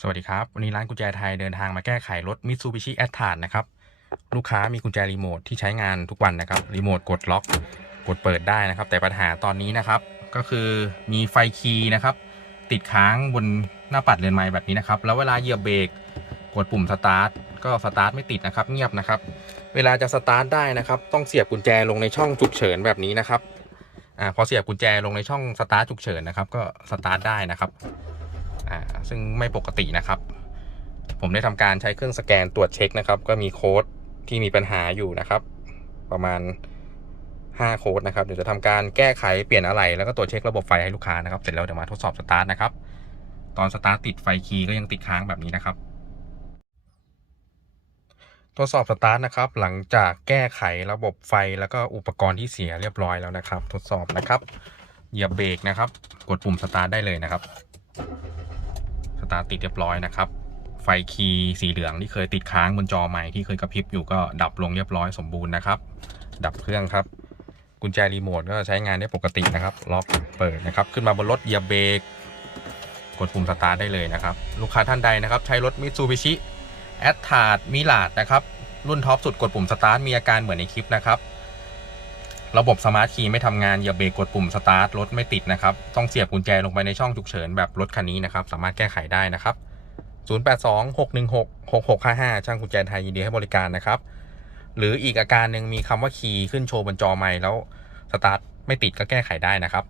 สวัสดีครับ วันนี้ร้านกุญแจไทยเดินทางมาแก้ไขรถ Mitsubishi a t r a นะครับ ลูกค้ามีกุญแจรีโมทที่ใช้งานทุกวันนะครับ รีโมทกดล็อก กดเปิดได้นะครับ แต่ปัญหาตอนนี้นะครับ ก็คือมีไฟคีย์นะครับ ติดค้างบนหน้าปัดเรือนไม้แบบนี้นะครับ แล้วเวลาเหยียบเบรกกดปุ่มสตาร์ทก็สตาร์ทไม่ติดนะครับ เงียบนะครับ เวลาจะสตาร์ทได้นะครับ ต้องเสียบกุญแจลงในช่องฉุกเฉินแบบนี้นะครับอ่าพอเสียบกุญแจลงในช่องสตาร์ทฉุกเฉินนะครับ ก็สตาร์ทได้นะครับ อ่าซึ่งไม่ปกตินะครับ ผมได้ทำการใช้เครื่องสแกนตรวจเช็คนะครับ ก็มีโค้ดที่มีปัญหาอยู่นะครับ ประมาณ 5 โค้ดนะครับ เดี๋ยวจะทำการแก้ไขเปลี่ยนอะไร แล้วก็ตรวจเช็คระบบไฟให้ลูกค้านะครับ เสร็จแล้วเดี๋ยวมาทดสอบสตาร์ทนะครับ ตอนสตาร์ทติดไฟคีย์ก็ยังติดค้างแบบนี้นะครับทดสอบสตาร์ทนะครับ หลังจากแก้ไขระบบไฟแล้วก็อุปกรณ์ที่เสียเรียบร้อยแล้วนะครับ ทดสอบนะครับ เหยียบเบรกนะครับ กดปุ่มสตาร์ทได้เลยนะครับ ตาร์ติดเรียบร้อยนะครับ ไฟคีย์สีเหลืองที่เคยติดค้างบนจอใหม่ที่เคยกระพริบอยู่ก็ดับลงเรียบร้อยสมบูรณ์นะครับ ดับเครื่องครับ กุญแจรีโมทก็ใช้งานได้ปกตินะครับ ล็อกเปิดนะครับ ขึ้นมาบนรถเหยียบเบรกกดปุ่มสตาร์ทได้เลยนะครับ ลูกค้าท่านใดนะครับ ใช้รถ Mitsubishi a t t a r d มิลาดนะครับ รุ่นท็อปสุดกดปุ่มสตาร์ทมีอาการเหมือนในคลิปนะครับ ระบบสมาร์ทคีย์ไม่ทำงานอย่าเบรกกดปุ่มสตาร์ทรถไม่ติดนะครับ ต้องเสียบกุญแจลงไปในช่องฉุกเฉินแบบรถคันนี้นะครับ สามารถแก้ไขได้นะครับ 0826166655 ช่างกุญแจไทยยินดีให้บริการนะครับ หรืออีกอาการหนึ่งมีคำว่าคีย์ขึ้นโชว์บนจอไมค์แล้วสตาร์ทไม่ติดก็แก้ไขได้นะครับ